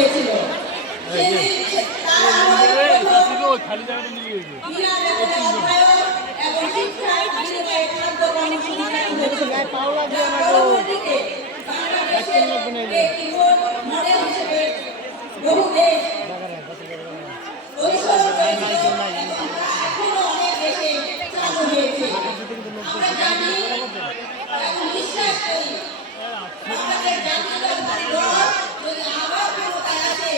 হয়েছিল। খালি জায়গাটা নিয়ে গেছে এবং শিক্ষার বিরুদ্ধে খাদ্য কর্মসূচি চালু হয়েছিল। পরবর্তীতে বাংলাদেশের একটি মডেল হিসেবে বহু দেশ এখনো অনেক দেশে চালু হয়েছে। আমরা জানি এবং বিশ্বাস করি আমাদের জাতীয়তাবাদী দল যদি আবার ক্ষমতায় আসে,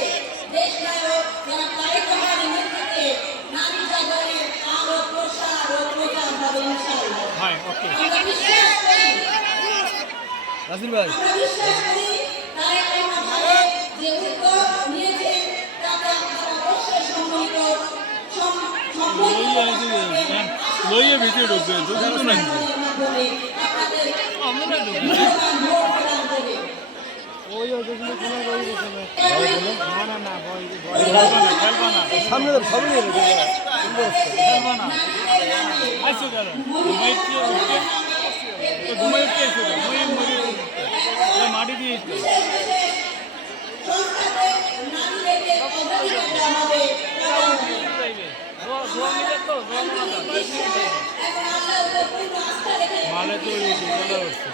দেশ নায়ক যারা তারেক রহমানের নেতৃত্বে নারী জাগরণের আরো প্রসার ও প্রচার হবে ইনশাআল্লাহ। আমরা বিশ্বাস করি তারেক রহমান সাহেব যে উদ্যোগ নিয়েছেন তাতে আপনারা অবশ্যই সম্মিলিত লইয়ে ভিতরে ঢুকবে যদি না সামনে সবই মাটি দিয়ে মালে তৈরি চলে হচ্ছে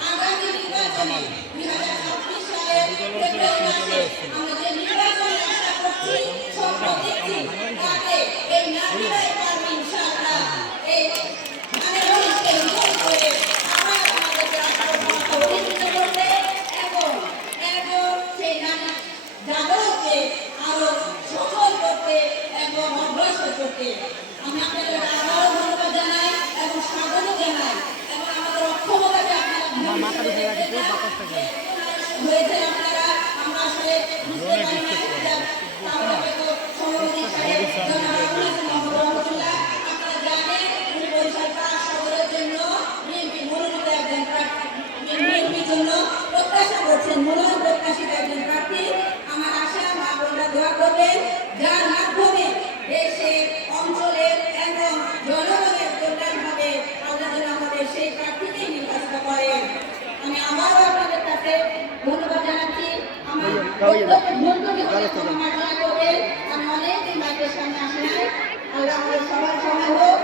আমি আপনাদের আবারও ধন্যবাদ জানাই এবং স্বাগত জানাই এবং আমাদের অক্ষমতাকে হয়েছে আপনারা আমরা আসলে প্রত্যাশা করছেন মূল্যায়ন প্রত্যাশিত একজন প্রার্থী। আমার আশা মা বোনরা দোয়া করবেন যার মাধ্যমে দেশে অঞ্চলের এবং জনগণের কল্যাণ হবে। আল্লাহ যেন আমাদের সেই প্রার্থীকেই নির্বাচিত করেন। আমি আবারও আপনাদের কাছে ধন্যবাদ জানাচ্ছি। আমার আমি অনেকদিন মাইকের সামনে আসি নাই। আল্লাহ আমাদের সবার সময় হোক।